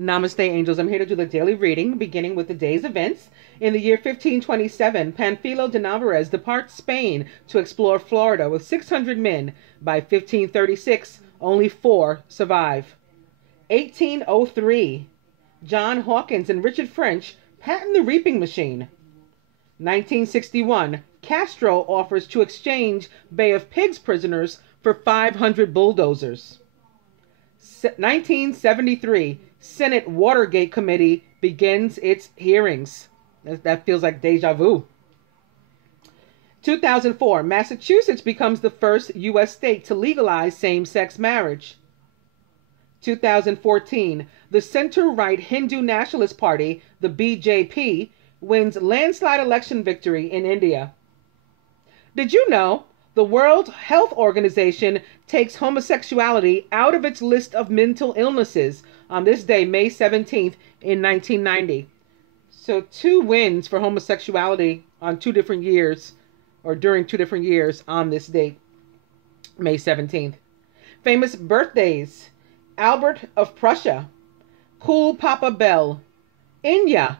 Namaste, angels. I'm here to do the daily reading, beginning with the day's events. In the year 1527, Panfilo de Narvaez departs Spain to explore Florida with 600 men. By 1536, only 4 survive. 1803, John Hawkins and Richard French patent the reaping machine. 1961, Castro offers to exchange Bay of Pigs prisoners for 500 bulldozers. 1973, Senate Watergate Committee begins its hearings. That feels like deja vu. 2004, Massachusetts becomes the first U.S. state to legalize same-sex marriage. 2014, the center-right Hindu Nationalist Party, the BJP, wins landslide election victory in India. Did you know the World Health Organization takes homosexuality out of its list of mental illnesses on this day, May 17th, in 1990? So 2 wins for homosexuality on 2 different years, or during 2 different years on this date, May 17th. Famous birthdays: Albert of Prussia, Cool Papa Bell, Inya,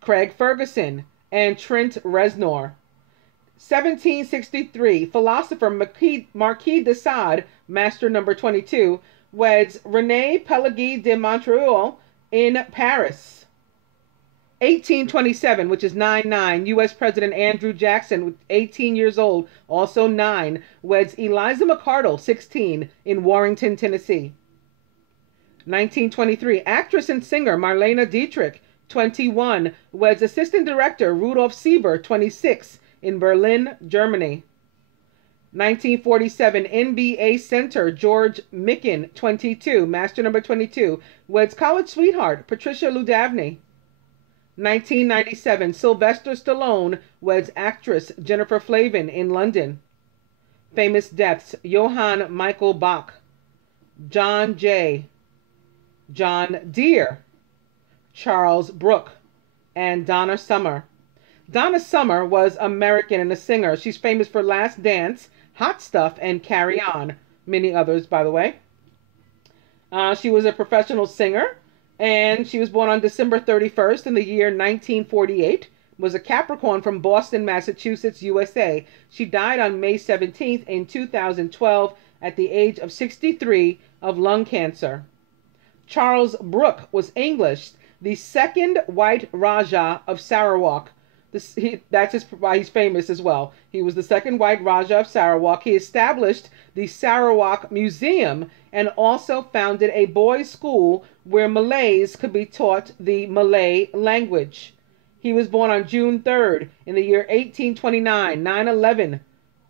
Craig Ferguson, and Trent Reznor. 1763, philosopher Marquis de Sade, master number 22, weds Renée Pélagie de Montreuil in Paris. 1827, which is 9-9, U.S. President Andrew Jackson, 18 years old, also 9, weds Eliza McCardle, 16, in Warrenton, Tennessee. 1923, actress and singer Marlene Dietrich, 21, weds assistant director Rudolf Sieber, 26, in Berlin, Germany. 1947, NBA center George Mikan, 22, master number 22, weds college sweetheart Patricia Ludavny. 1997, Sylvester Stallone weds actress Jennifer Flavin in London. Famous deaths: Johann Michael Bach, John Jay, John Deere, Charles Brooke, and Donna Summer. Donna Summer was American and a singer. She's famous for Last Dance, Hot Stuff, and Carry On. Many others, by the way. She was a professional singer, and she was born on December 31st in the year 1948. Was a Capricorn from Boston, Massachusetts, USA. She died on May 17th in 2012 at the age of 63 of lung cancer. Charles Brooke was English, the second white Raja of Sarawak. That's why he's famous as well. He was the second white Raja of Sarawak. He established the Sarawak Museum and also founded a boys' school where Malays could be taught the Malay language. He was born on June 3rd in the year 1829, 9/11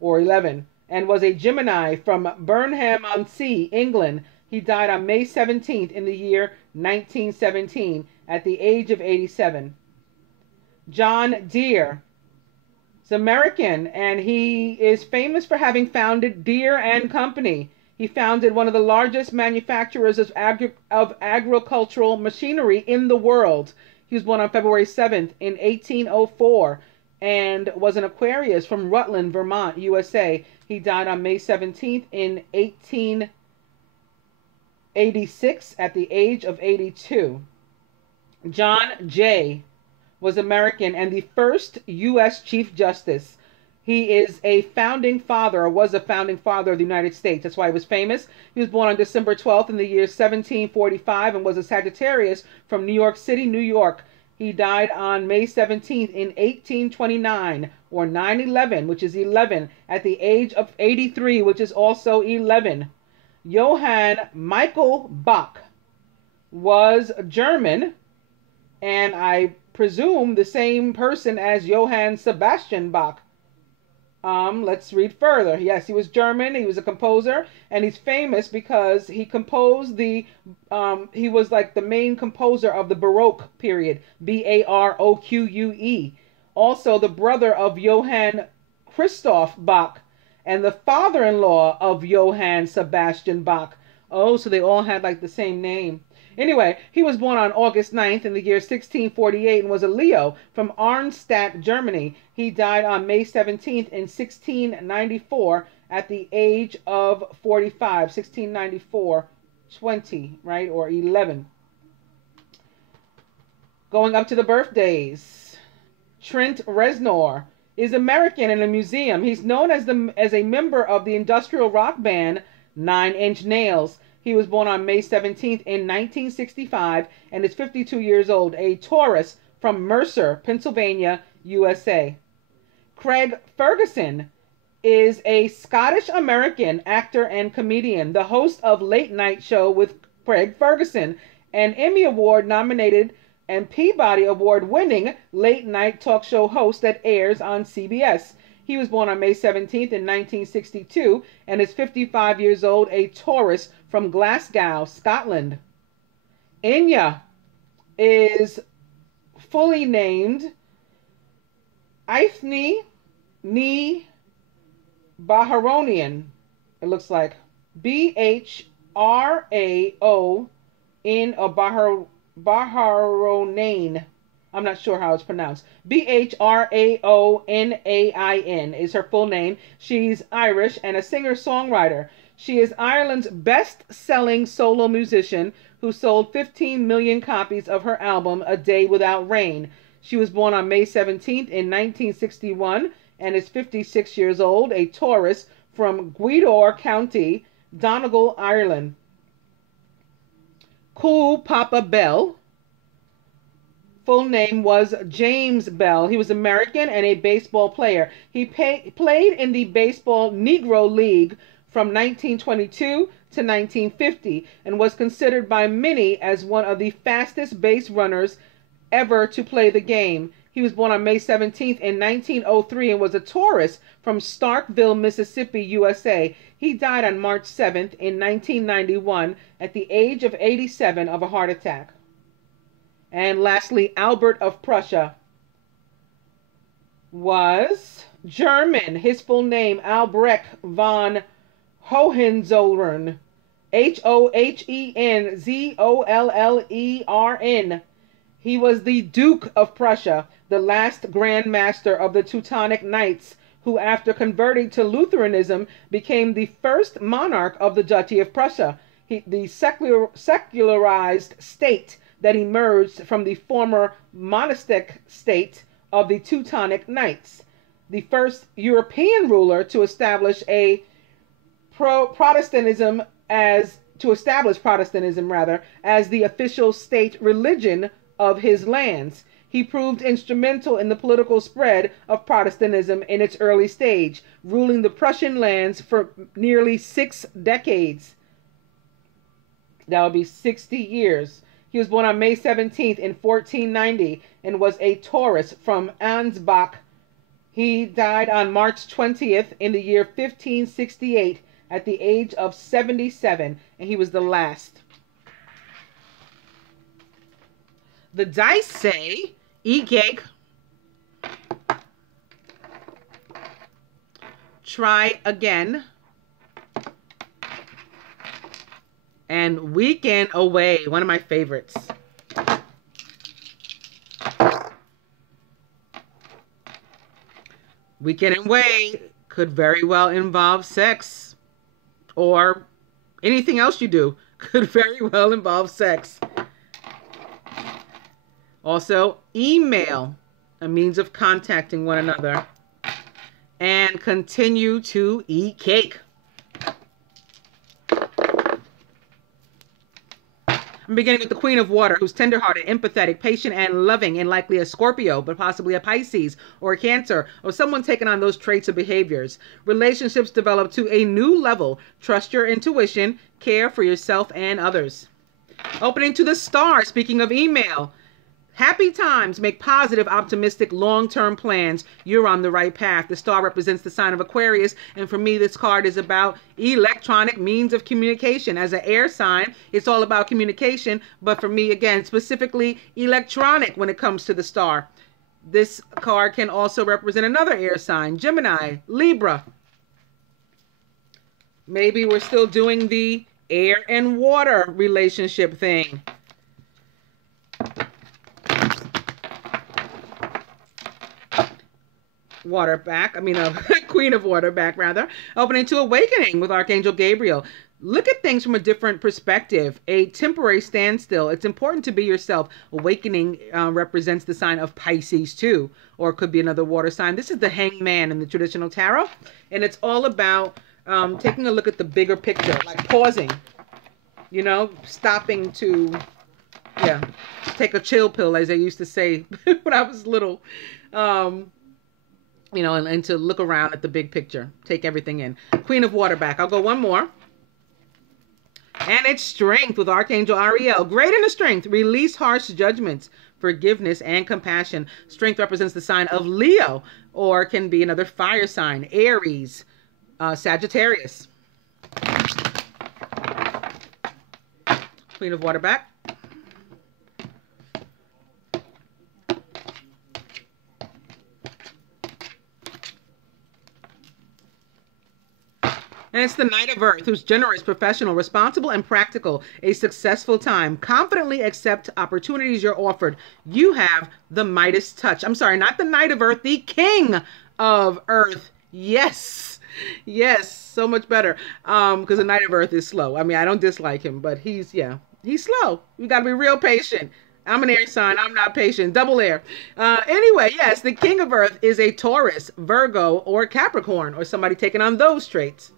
or 11, and was a Gemini from Burnham-on-Sea, England. He died on May 17th in the year 1917 at the age of 87. John Deere is American, and he is famous for having founded Deere and Company. He founded one of the largest manufacturers of agricultural machinery in the world. He was born on February 7th in 1804 and was an Aquarius from Rutland, Vermont, USA. He died on May 17th in 1886 at the age of 82. John Jay was American and the first U.S. Chief Justice. He is a founding father, or was a founding father of the United States. That's why he was famous. He was born on December 12th in the year 1745 and was a Sagittarius from New York City, New York. He died on May 17th in 1829, or 9/11, which is 11, at the age of 83, which is also 11. Johann Michael Bach was German, and I presume the same person as Johann Sebastian Bach. Let's read further. Yes, he was German. He was a composer, and he's famous because he composed he was like the main composer of the Baroque period, Baroque. Also the brother of Johann Christoph Bach and the father-in-law of Johann Sebastian Bach. Oh, so they all had like the same name. Anyway, he was born on August 9th in the year 1648 and was a Leo from Arnstadt, Germany. He died on May 17th in 1694 at the age of 45. 1694, 20, right? Or 11. Going up to the birthdays. Trent Reznor is American in a museum. He's known as a member of the industrial rock band 9 Inch Nails. He was born on May 17th in 1965 and is 52 years old, a Taurus from Mercer, Pennsylvania, USA. Craig Ferguson is a Scottish-American actor and comedian, the host of Late Night Show with Craig Ferguson, an Emmy Award nominated and Peabody Award-winning late-night talk show host that airs on CBS. He was born on May 17th in 1962 and is 55 years old, a Taurus from Glasgow, Scotland. Enya is fully named Ifni Ni Baharonian. It looks like B-H-R-A-O-N or Baharonain. I'm not sure how it's pronounced. Baharonain is her full name. She's Irish and a singer-songwriter. She is Ireland's best-selling solo musician who sold 15 million copies of her album A Day Without Rain. She was born on May 17th in 1961 and is 56 years old, a Taurus from Gweedore County, Donegal, Ireland. Cool Papa Bell. Full name was James Bell. He was American and a baseball player. He played in the Baseball Negro League from 1922 to 1950 and was considered by many as one of the fastest base runners ever to play the game. He was born on May 17th in 1903 and was a Taurus from Starkville, Mississippi, USA. He died on March 7th in 1991 at the age of 87 of a heart attack. And lastly, Albert of Prussia was German. His full name, Albrecht von Hohenzollern. Hohenzollern. He was the Duke of Prussia, the last Grand Master of the Teutonic Knights, who after converting to Lutheranism became the first monarch of the Duchy of Prussia, the secularized state that emerged from the former monastic state of the Teutonic Knights, the first European ruler to establish Protestantism as the official state religion of his lands. He proved instrumental in the political spread of Protestantism in its early stage, ruling the Prussian lands for nearly 6 decades. That would be 60 years. He was born on May 17th in 1490 and was a Taurus from Ansbach. He died on March 20th in the year 1568 at the age of 77, and he was the last. The dice say, eat cake, try again, and weekend away, one of my favorites. Weekend away could very well involve sex, or anything else you do could very well involve sex. Also, email, a means of contacting one another. And continue to eat cake. I'm beginning with the Queen of Water, who's tenderhearted, empathetic, patient, and loving, and likely a Scorpio, but possibly a Pisces or a Cancer, or someone taking on those traits or behaviors. Relationships develop to a new level. Trust your intuition. Care for yourself and others. Opening to the star, speaking of email. Happy times. Make positive, optimistic, long-term plans. You're on the right path. The star represents the sign of Aquarius, and for me, this card is about electronic means of communication. As an air sign, it's all about communication, but for me, again, specifically electronic when it comes to the star. This card can also represent another air sign, Gemini, Libra. Maybe we're still doing the air and water relationship thing. Queen of Water back rather. Opening to Awakening with Archangel Gabriel. Look at things from a different perspective. A temporary standstill. It's important to be yourself. Awakening represents the sign of Pisces too, or it could be another water sign. This is the Hangman in the traditional tarot, and it's all about taking a look at the bigger picture, like pausing, you know, stopping to, yeah, take a chill pill, as they used to say when I was little. You know, and to look around at the big picture, take everything in. Queen of Water back. I'll go one more. And it's strength with Archangel Ariel. Great in the strength. Release harsh judgments, forgiveness, and compassion. Strength represents the sign of Leo, or can be another fire sign. Aries, Sagittarius. Queen of Water back. And it's the Knight of Earth, who's generous, professional, responsible, and practical. A successful time. Confidently accept opportunities you're offered. You have the Midas touch. I'm sorry, not the Knight of Earth, the King of Earth. Yes. Yes, so much better. Because the Knight of Earth is slow. I mean, I don't dislike him, but he's slow. You got to be real patient. I'm an air sign. I'm not patient. Double air. Anyway, yes, the King of Earth is a Taurus, Virgo, or Capricorn, or somebody taking on those traits.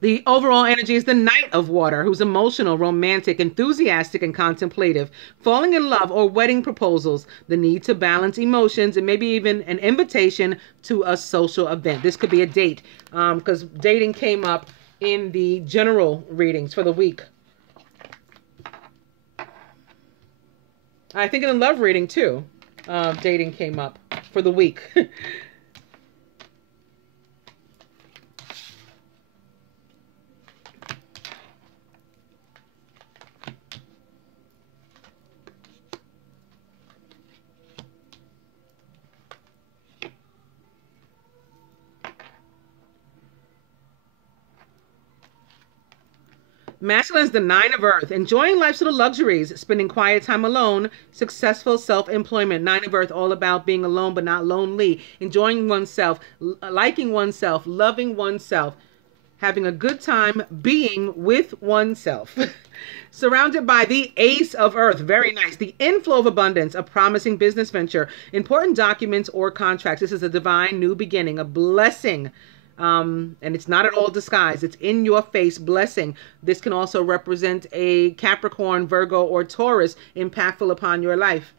The overall energy is the Knight of Water, who's emotional, romantic, enthusiastic, and contemplative. Falling in love or wedding proposals, the need to balance emotions, and maybe even an invitation to a social event. This could be a date, because dating came up in the general readings for the week. I think in the love reading, too, dating came up for the week. Masculine is the Nine of Earth, enjoying life's little luxuries, spending quiet time alone, successful self-employment. Nine of Earth, all about being alone but not lonely, enjoying oneself, liking oneself, loving oneself, having a good time being with oneself. Surrounded by the Ace of Earth, very nice. The inflow of abundance, a promising business venture, important documents or contracts. This is a divine new beginning, a blessing. And it's not at all disguised. It's in your face blessing. This can also represent a Capricorn, Virgo, or Taurus impactful upon your life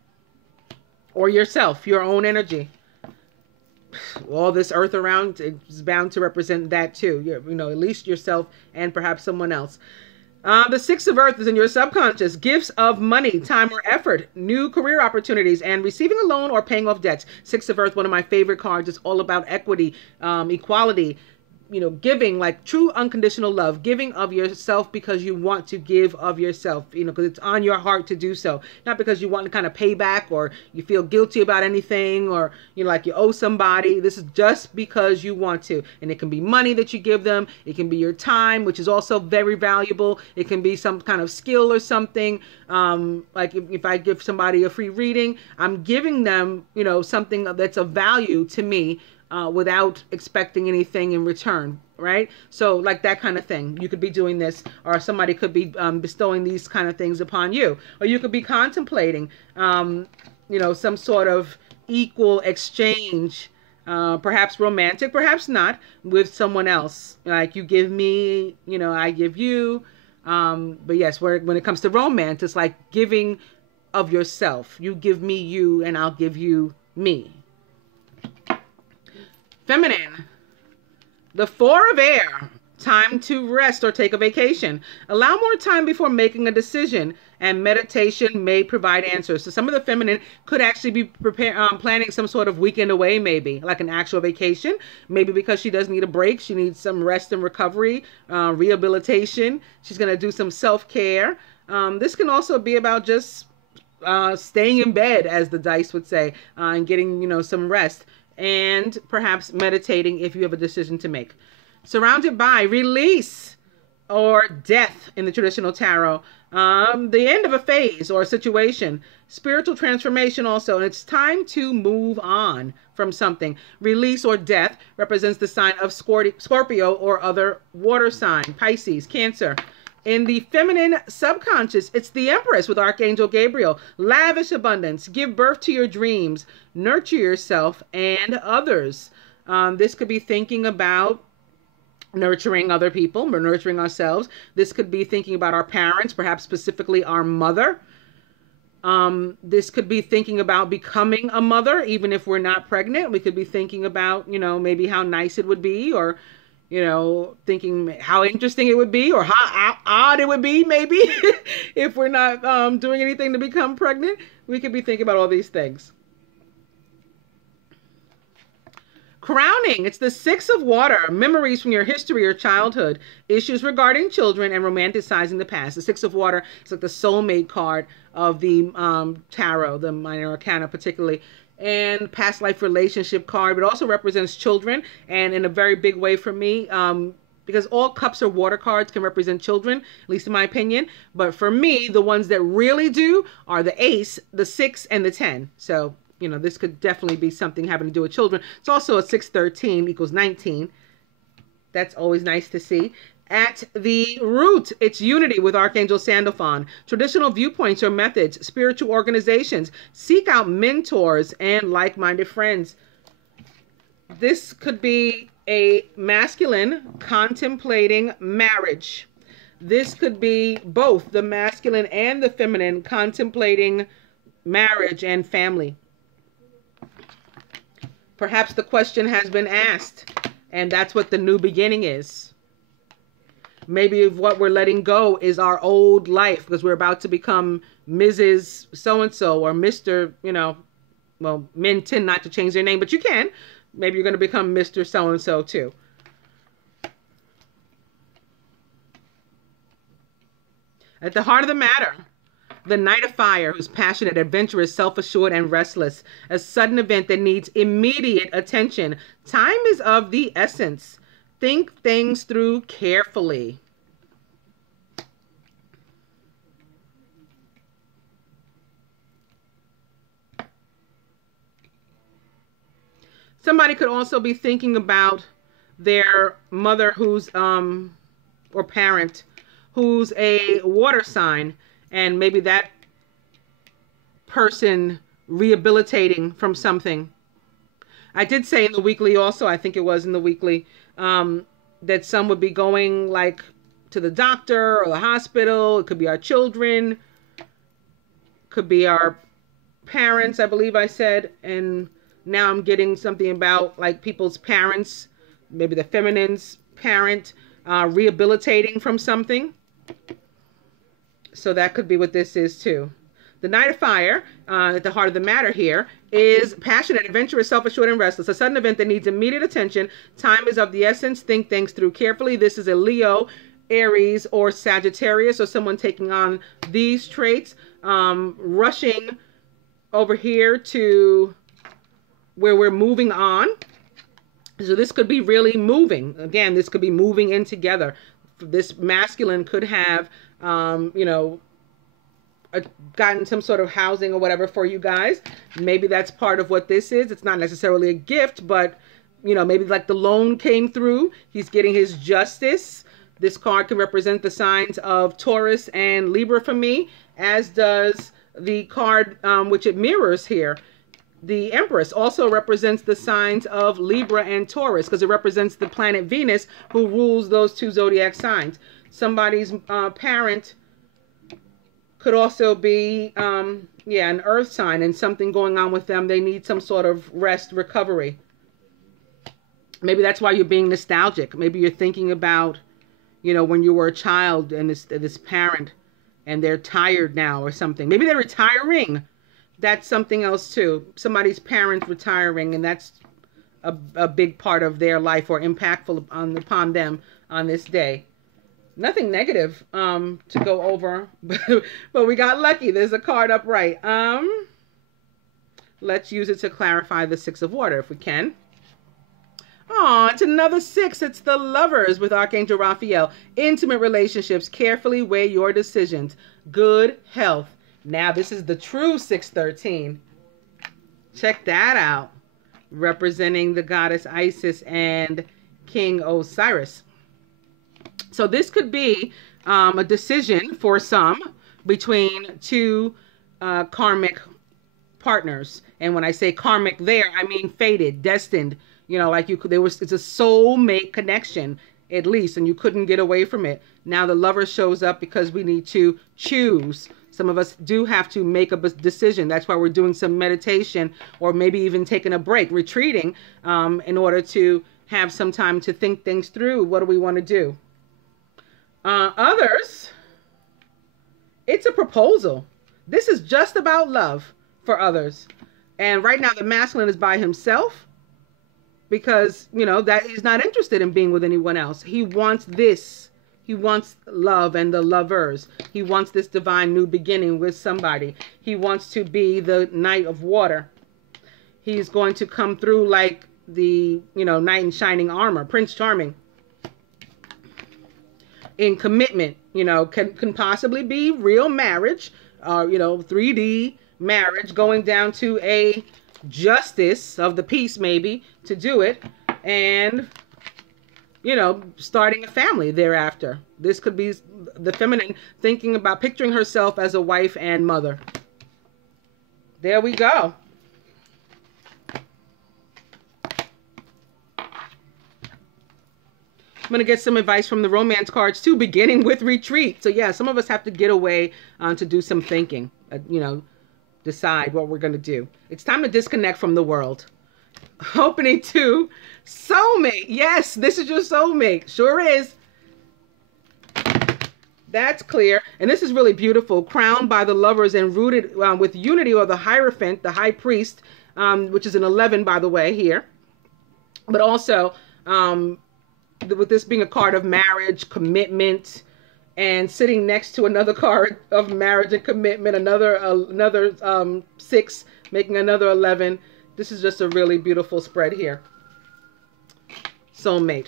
or yourself, your own energy. All this earth around is bound to represent that too. You know, at least yourself and perhaps someone else. The Six of Earth is in your subconscious. Gifts of money, time, or effort, new career opportunities, and receiving a loan or paying off debts. Six of Earth, one of my favorite cards. It's all about equity, equality, you know, giving, like true unconditional love, giving of yourself because you want to give of yourself, you know, because it's on your heart to do so, not because you want to kind of pay back or you feel guilty about anything or, you know, like you owe somebody. This is just because you want to. And it can be money that you give them. It can be your time, which is also very valuable. It can be some kind of skill or something. Like if I give somebody a free reading, I'm giving them, you know, something that's of value to me, without expecting anything in return, right? So like that kind of thing. You could be doing this, or somebody could be bestowing these kind of things upon you. Or you could be contemplating, you know, some sort of equal exchange, perhaps romantic, perhaps not, with someone else. Like you give me, you know, I give you. But yes, when it comes to romance, it's like giving of yourself. You give me you, and I'll give you me. Feminine, the Four of Air, time to rest or take a vacation. Allow more time before making a decision, and meditation may provide answers. So some of the feminine could actually be planning some sort of weekend away, maybe like an actual vacation, maybe because she does need a break. She needs some rest and recovery, rehabilitation. She's going to do some self-care. This can also be about just staying in bed, as the dice would say, and getting, you know, some rest. And perhaps meditating if you have a decision to make. Surrounded by release or death in the traditional tarot. The end of a phase or a situation. Spiritual transformation also, and it's time to move on from something. Release or death represents the sign of Scorpio or other water sign, Pisces, Cancer. In the feminine subconscious, it's the Empress with Archangel Gabriel. Lavish abundance, give birth to your dreams, nurture yourself and others. This could be thinking about nurturing other people, or nurturing ourselves. This could be thinking about our parents, perhaps specifically our mother. This could be thinking about becoming a mother, even if we're not pregnant. We could be thinking about, maybe how nice it would be, or, thinking how interesting it would be, or how odd it would be, maybe, if we're not doing anything to become pregnant. We could be thinking about all these things. Crowning, it's the Six of Water, memories from your history or childhood, issues regarding children, and romanticizing the past. The Six of Water is like the soulmate card of the tarot, the Minor Arcana particularly, and past life relationship card. But it also represents children, and in a very big way for me, because all cups or water cards can represent children, at least in my opinion. But for me, the ones that really do are the Ace, the 6, and the 10. So this could definitely be something having to do with children. It's also a 613 equals 19. That's always nice to see. At the root, it's unity with Archangel Sandalphon. Traditional viewpoints or methods, spiritual organizations. Seek out mentors and like-minded friends. This could be a masculine contemplating marriage. This could be both the masculine and the feminine contemplating marriage and family. Perhaps the question has been asked, and that's what the new beginning is. Maybe what we're letting go is our old life, because we're about to become Mrs. So-and-so or Mr., well, men tend not to change their name, but you can. Maybe you're going to become Mr. So-and-so too. At the heart of the matter, the Knight of Fire, who's passionate, adventurous, self-assured, and restless. A sudden event that needs immediate attention. Time is of the essence. Think things through carefully. Somebody could also be thinking about their mother who's, or parent, who's a water sign. And maybe that person rehabilitating from something. I did say in the weekly also, I think it was in the weekly, that some would be going like to the doctor or the hospital. It could be our children. Could be our parents, I believe I said. And now I'm getting something about like people's parents, maybe the feminine's parent, rehabilitating from something. So that could be what this is too. The Knight of Fire, at the heart of the matter here, is passionate, adventurous, self-assured, and restless. A sudden event that needs immediate attention. Time is of the essence. Think things through carefully. This is a Leo, Aries, or Sagittarius, or someone taking on these traits. Rushing over here to where we're moving on. So this could be really moving. Again, this could be moving in together. This masculine could have gotten some sort of housing or whatever for you guys. Maybe that's part of what this is. It's not necessarily a gift, but maybe like the loan came through. He's getting his justice. This card can represent the signs of Taurus and Libra for me, as does the card which it mirrors here. The Empress also represents the signs of Libra and Taurus, because it represents the planet Venus, who rules those two zodiac signs. Somebody's parent could also be, an earth sign, and something going on with them. They need some sort of rest, recovery. Maybe that's why you're being nostalgic. Maybe you're thinking about, when you were a child and this parent, and they're tired now or something. Maybe they're retiring. That's something else too. Somebody's parent retiring, and that's a big part of their life, or impactful upon them on this day. Nothing negative to go over, but we got lucky. There's a card upright. Let's use it to clarify the Six of Water if we can. Oh, it's another 6. It's the Lovers with Archangel Raphael. Intimate relationships. Carefully weigh your decisions. Good health. Now this is the true 613. Check that out. Representing the goddess Isis and King Osiris. So this could be a decision for some between two karmic partners. And when I say karmic there, I mean fated, destined. You know, like you could, it's a soulmate connection at least, and you couldn't get away from it. Now the lover shows up because we need to choose. Some of us do have to make a decision. That's why we're doing some meditation, or maybe even taking a break, retreating, in order to have some time to think things through. What do we want to do? Others, it's a proposal. This is just about love for others. And right now the masculine is by himself because, you know, that he's not interested in being with anyone else. He wants this. He wants love and the lovers. He wants this divine new beginning with somebody. He wants to be the knight of water. He's going to come through like the, you know, knight in shining armor, Prince Charming. In commitment, you know, can possibly be real marriage, you know, 3D marriage, going down to a justice of the peace maybe to do it, and, you know, starting a family thereafter. This could be the feminine thinking about picturing herself as a wife and mother. There we go. I'm going to get some advice from the romance cards too, beginning with retreat. So yeah, some of us have to get away to do some thinking, you know, decide what we're going to do. It's time to disconnect from the world. Opening to soulmate. Yes, this is your soulmate. Sure is. That's clear. And this is really beautiful. Crowned by the lovers and rooted with unity, or the Hierophant, the high priest, which is an 11, by the way, here. But also, with this being a card of marriage, commitment, and sitting next to another card of marriage and commitment, another 6, making another 11. This is just a really beautiful spread here. Soulmate.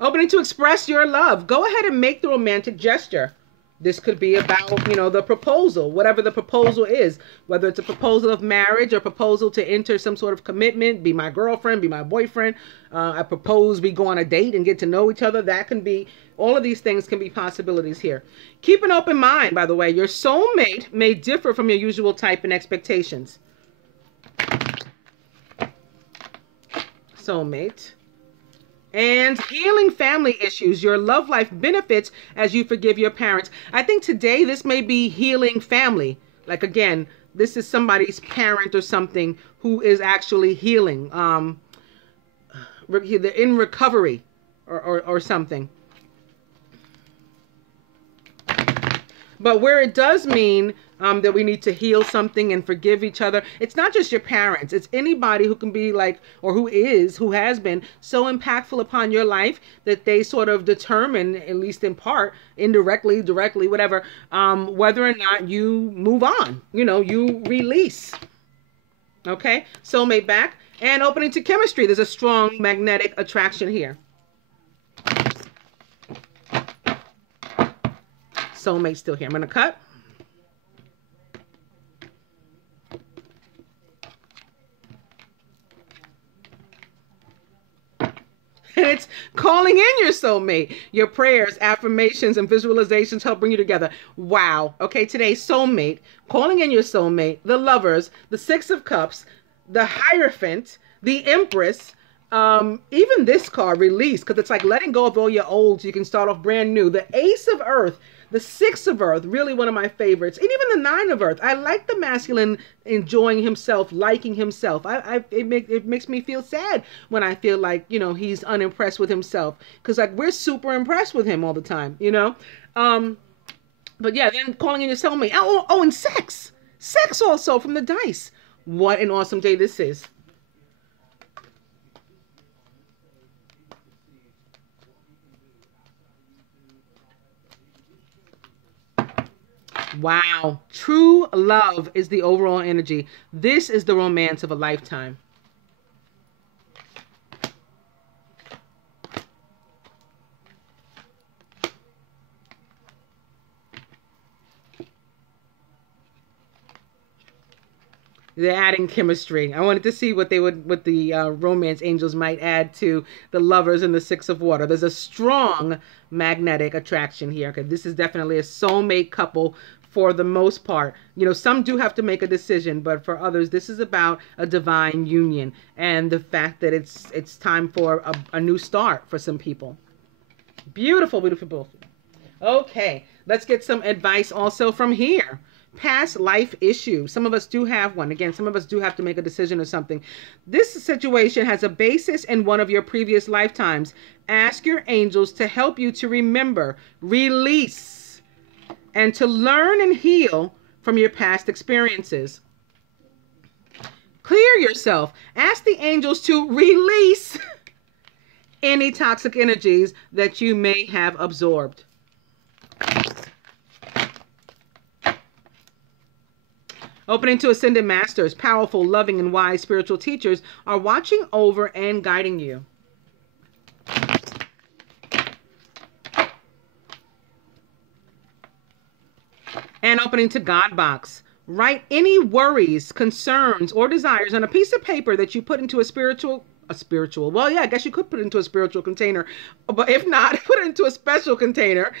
Opening to express your love. Go ahead and make the romantic gesture. This could be about, you know, the proposal, whatever the proposal is, whether it's a proposal of marriage or proposal to enter some sort of commitment, be my girlfriend, be my boyfriend. I propose we go on a date and get to know each other. That can be, all of these things can be possibilities here. Keep an open mind, by the way. Your soulmate may differ from your usual type and expectations. Soulmate. And healing family issues. Your love life benefits as you forgive your parents. I think today this may be healing family. Like, again, this is somebody's parent or something who is actually healing. They're in recovery or something. But where it does mean that we need to heal something and forgive each other, it's not just your parents. It's anybody who can be like, or who has been so impactful upon your life that they sort of determine, at least in part, indirectly, directly, whatever, whether or not you move on, you know, you release. Okay, soulmate back. And opening to chemistry. There's a strong magnetic attraction here. Soulmate still here. I'm going to cut. And it's calling in your soulmate. Your prayers, affirmations, and visualizations help bring you together. Wow. Okay, today, soulmate, calling in your soulmate, the lovers, the 6 of Cups, the Hierophant, the Empress, even this card, release, because it's like letting go of all your old so you can start off brand new. The Ace of Earth, the 6 of Earth, really one of my favorites. And even the 9 of Earth. I like the masculine enjoying himself, liking himself. It makes me feel sad when I feel like, you know, he's unimpressed with himself. Because, like, we're super impressed with him all the time, you know? But yeah, then calling in your soulmate. Oh, and sex. Sex also from the dice. What an awesome day this is. Wow. True love is the overall energy. This is the romance of a lifetime. They're adding chemistry. I wanted to see what the romance angels might add to the lovers and the Six of Water. There's a strong magnetic attraction here. Okay, this is definitely a soulmate couple for the most part. You know, some do have to make a decision, but for others, this is about a divine union and the fact that it's time for a new start for some people. Beautiful, beautiful, beautiful. Okay, let's get some advice also from here. Past life issue. Some of us do have one. Again, some of us do have to make a decision or something. This situation has a basis in one of your previous lifetimes. Ask your angels to help you to remember, release, and to learn and heal from your past experiences. Clear yourself. Ask the angels to release any toxic energies that you may have absorbed. Opening to Ascended Masters. Powerful, loving, and wise spiritual teachers are watching over and guiding you. And opening to God Box. Write any worries, concerns, or desires on a piece of paper that you put into a spiritual, well, yeah, I guess you could put it into a spiritual container, but if not, put it into a special container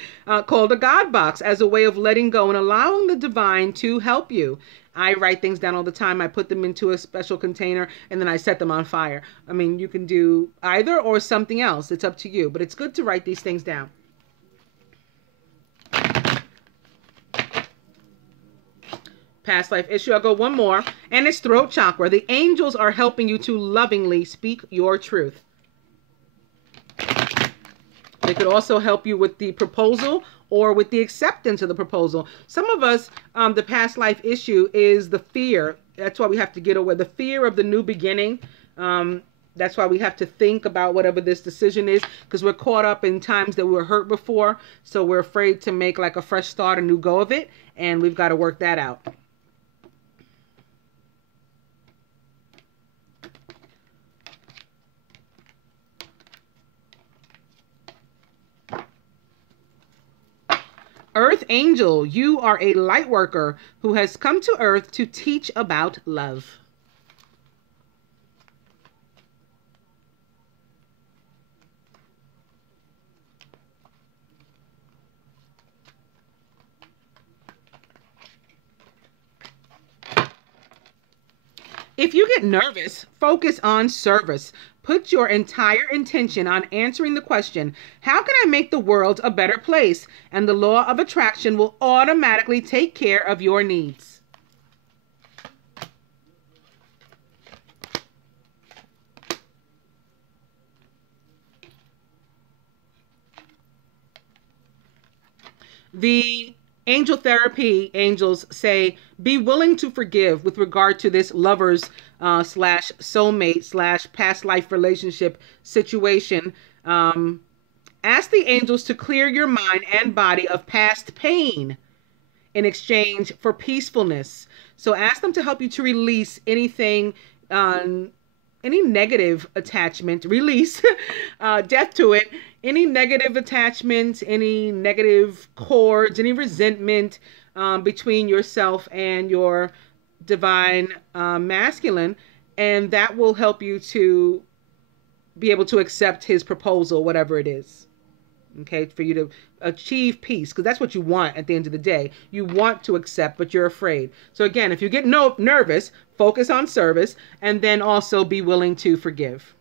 called a God Box as a way of letting go and allowing the divine to help you. I write things down all the time. I put them into a special container and then I set them on fire. I mean, you can do either or something else. It's up to you, but it's good to write these things down. Past life issue. I'll go one more, and it's throat chakra. The angels are helping you to lovingly speak your truth. They could also help you with the proposal or with the acceptance of the proposal. Some of us, the past life issue is the fear. That's why we have to get away. The fear of the new beginning. That's why we have to think about whatever this decision is, because we're caught up in times that we were hurt before. So we're afraid to make like a fresh start, a new go of it. And we've got to work that out. Earth Angel, you are a light worker who has come to Earth to teach about love. If you get nervous, focus on service. Put your entire intention on answering the question, how can I make the world a better place? And the law of attraction will automatically take care of your needs. The angel therapy angels say, be willing to forgive with regard to this lovers slash soulmate slash past life relationship situation. Ask the angels to clear your mind and body of past pain in exchange for peacefulness. So ask them to help you to release anything, any negative attachment, release, death to it, any negative attachments, any negative cords, any resentment between yourself and your divine masculine, and that will help you to be able to accept his proposal, whatever it is. Okay, for you to achieve peace, because that's what you want at the end of the day. You want to accept, but you're afraid. So again, if you get nervous, focus on service, and then also be willing to forgive.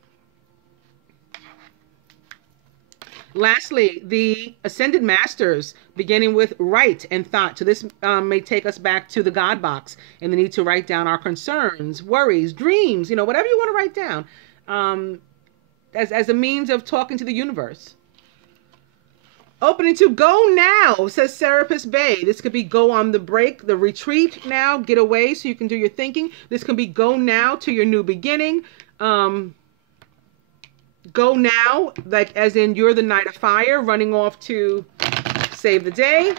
Lastly, the Ascended Masters, beginning with write and thought. So this may take us back to the God Box and the need to write down our concerns, worries, dreams, whatever you want to write down as a means of talking to the universe. Opening to go now, says Serapis Bay. This could be go on the break, the retreat now, get away so you can do your thinking. This can be go now to your new beginning. Go now, like as in you're the Knight of Fire, running off to save the day.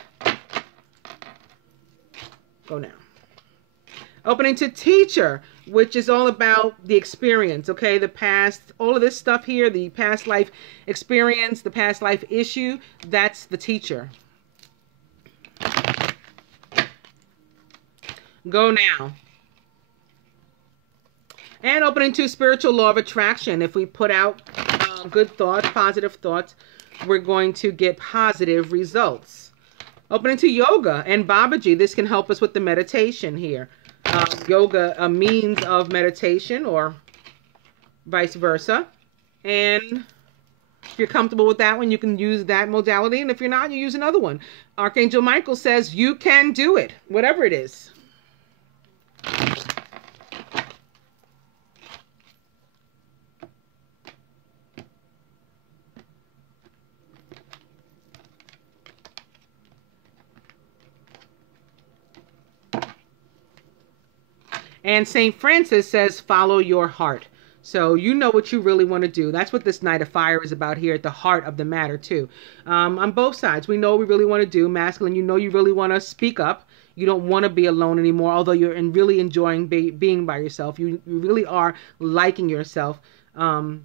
Go now. Opening to teacher, which is all about the experience, okay? The past, all of this stuff here, the past life experience, the past life issue, that's the teacher. Go now. And opening to spiritual law of attraction. If we put out good thoughts, positive thoughts, we're going to get positive results. Opening to yoga and Babaji. This can help us with the meditation here. Yoga, a means of meditation, or vice versa. And if you're comfortable with that one, you can use that modality. And if you're not, you use another one. Archangel Michael says you can do it, whatever it is. And St. Francis says, follow your heart. So you know what you really want to do. That's what this Knight of Fire is about here, at the heart of the matter too. On both sides, we know what we really want to do. Masculine, you know you really want to speak up. You don't want to be alone anymore, although you're really enjoying being by yourself. You really are liking yourself. And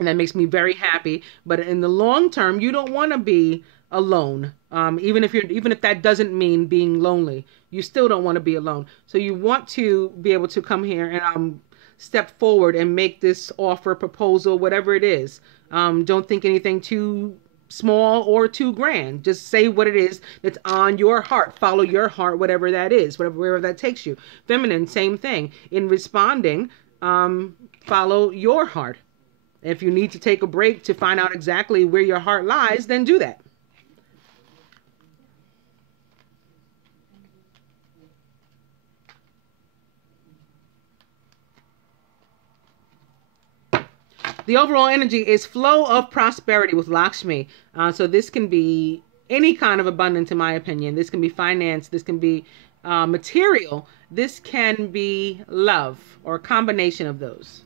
that makes me very happy. But in the long term, you don't want to be alone. Even if that doesn't mean being lonely, you still don't want to be alone. So you want to be able to come here and step forward and make this offer, proposal, whatever it is. Don't think anything too small or too grand. Just say what it is that's on your heart. Follow your heart, whatever that is, wherever that takes you. Feminine, same thing. In responding, follow your heart. If you need to take a break to find out exactly where your heart lies, then do that. The overall energy is flow of prosperity with Lakshmi. So this can be any kind of abundance, in my opinion. This can be finance. This can be material. This can be love, or a combination of those.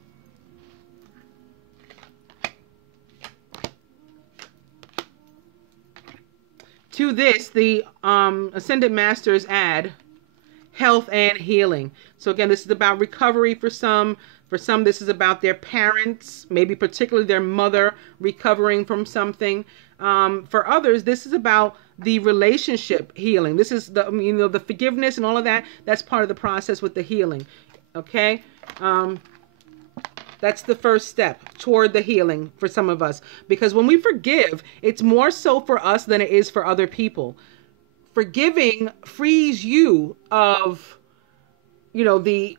To this, the Ascended Masters add health and healing. So again, this is about recovery for some. For some, this is about their parents, maybe particularly their mother, recovering from something. For others, this is about the relationship healing. This is the forgiveness and all of that. That's part of the process with the healing. Okay? That's the first step toward the healing for some of us. Because when we forgive, it's more so for us than it is for other people. Forgiving frees you of, the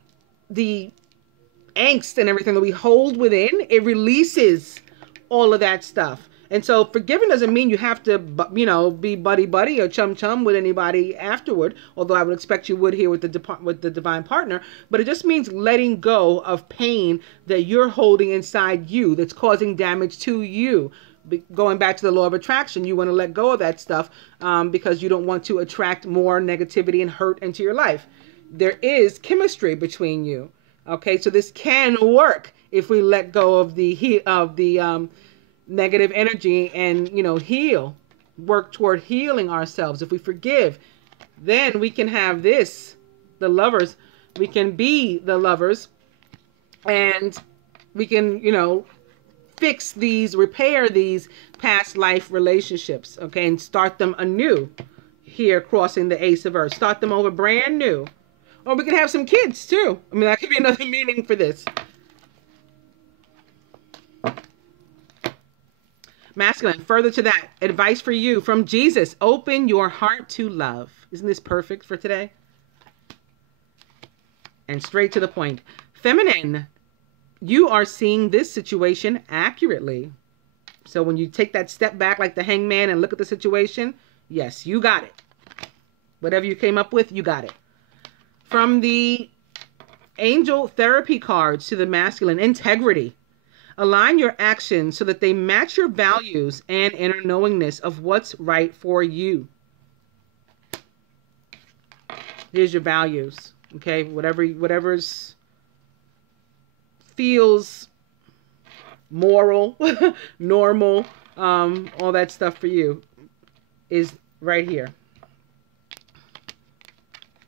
angst and everything that we hold within. It releases all of that stuff. And so forgiving doesn't mean you have to, be buddy-buddy or chum-chum with anybody afterward, although I would expect you would here with the divine partner. But it just means letting go of pain that you're holding inside you that's causing damage to you. Going back to the law of attraction, you want to let go of that stuff because you don't want to attract more negativity and hurt into your life. There is chemistry between you. Okay, so this can work if we let go of the negative energy and, heal, work toward healing ourselves. If we forgive, then we can have this, the lovers. We can be the lovers, and we can, fix these, repair these past life relationships, okay, and start them anew here, crossing the Ace of Earth. Start them over brand new. Or we can have some kids too. I mean, that could be another meaning for this. Masculine, further to that, advice for you from Jesus. Open your heart to love. Isn't this perfect for today? And straight to the point. Feminine, you are seeing this situation accurately. So when you take that step back like the hangman and look at the situation, yes, you got it. Whatever you came up with, you got it. From the angel therapy cards to the masculine, integrity. Align your actions so that they match your values and inner knowingness of what's right for you. Here's your values. Okay, whatever's feels moral, normal, all that stuff for you is right here.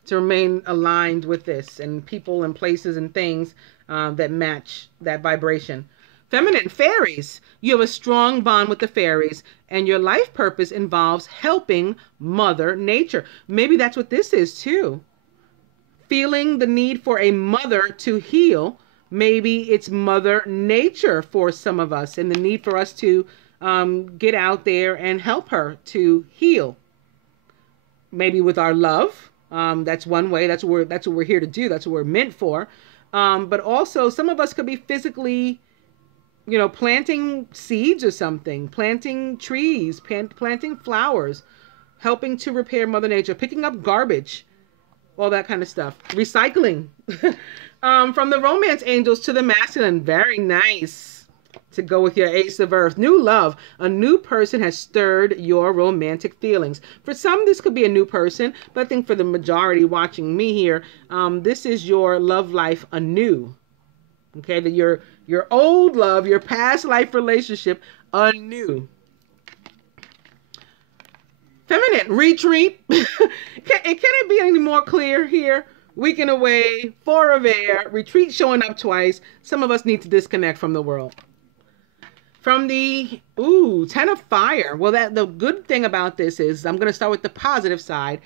To remain aligned with this, and people and places and things that match that vibration. Feminine, fairies. You have a strong bond with the fairies, and your life purpose involves helping Mother Nature. Maybe that's what this is too. Feeling the need for a mother to heal Maybe it's Mother Nature for some of us, and the need for us to get out there and help her to heal. Maybe with our love. That's one way. That's what we're here to do. That's what we're meant for. But also, some of us could be physically, planting seeds or something, planting trees, planting flowers, helping to repair Mother Nature, picking up garbage, all that kind of stuff. Recycling. From the romance angels to the masculine. Very nice. To go with your Ace of Earth. New love. A new person has stirred your romantic feelings. For some, this could be a new person, but I think for the majority watching me here, this is your love life anew. Okay, that your old love, your past life relationship anew. Feminine. Retreat. Can it be any more clear here? Weekend away, 4 of air, retreat showing up twice. Some of us need to disconnect from the world. From the, 10 of fire. Well, the good thing about this is, I'm going to start with the positive side.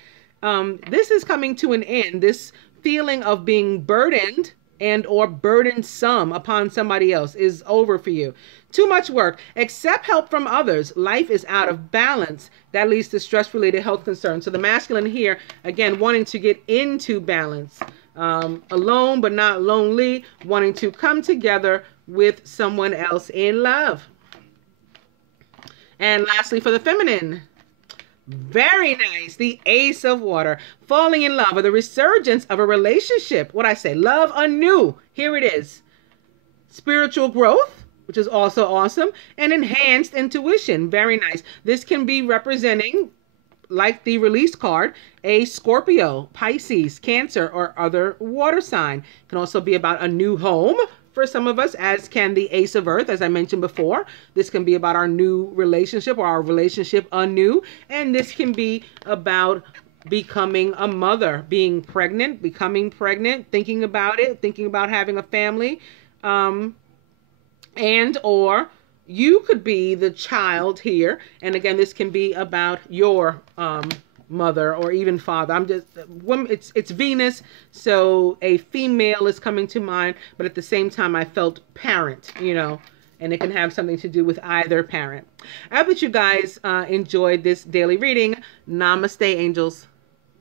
This is coming to an end. This feeling of being burdened and or burdensome upon somebody else is over for you. Too much work. Accept help from others. Life is out of balance. That leads to stress-related health concerns. So the masculine here, again, wanting to get into balance. Alone but not lonely. Wanting to come together with someone else in love. And lastly, for the feminine, very nice, the Ace of Water, falling in love, or the resurgence of a relationship. What I say, love anew. Here it is. Spiritual growth, which is also awesome, and enhanced intuition. Very nice. This can be representing, like the release card, a Scorpio, Pisces, Cancer, or other water sign. It can also be about a new home for some of us, as can the Ace of Earth, as I mentioned before. This can be about our new relationship or our relationship anew. And this can be about becoming a mother, being pregnant, becoming pregnant, thinking about it, thinking about having a family. And or you could be the child here. And again, this can be about your mother or even father. It's Venus, so a female is coming to mind, but at the same time I felt parent, and it can have something to do with either parent. I hope that you guys enjoyed this daily reading. Namaste, angels.